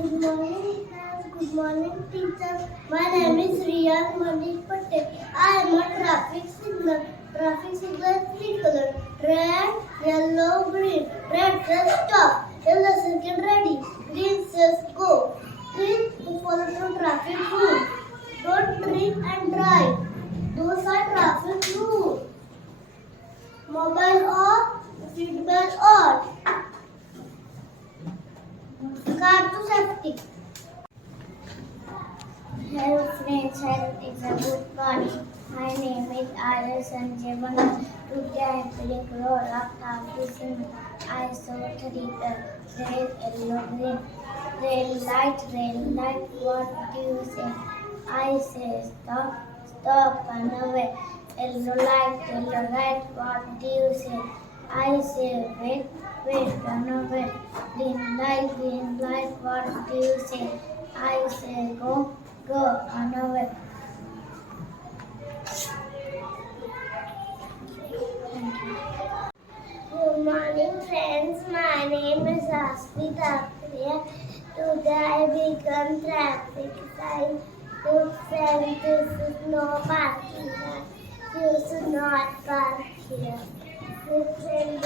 Good morning, class. Good morning, teacher. My name is Riyan Manish Patel. I am a traffic signal. Traffic signal is three colors: red, yellow, green. Red says stop. Yellow says get ready. Green says go. Green to follow the traffic rules. Don't drink and drive. Those are traffic rules. Mobile off, seatbelt on. Car to safety. Hello friends, health is a good body. My name is Arya Sanjay Bahan. Today I am playing role of traffic signal. I saw three red, yellow, green. Red light, what do you say? I say stop, stop, run away. Yellow light, what do you say? I say wait, wait, run away. Green light, what do you say? I say go, go, run away. Good morning, friends. My name is Asmita. Today I become traffic sign. To friends, this is no parking. You should not park here. With friends,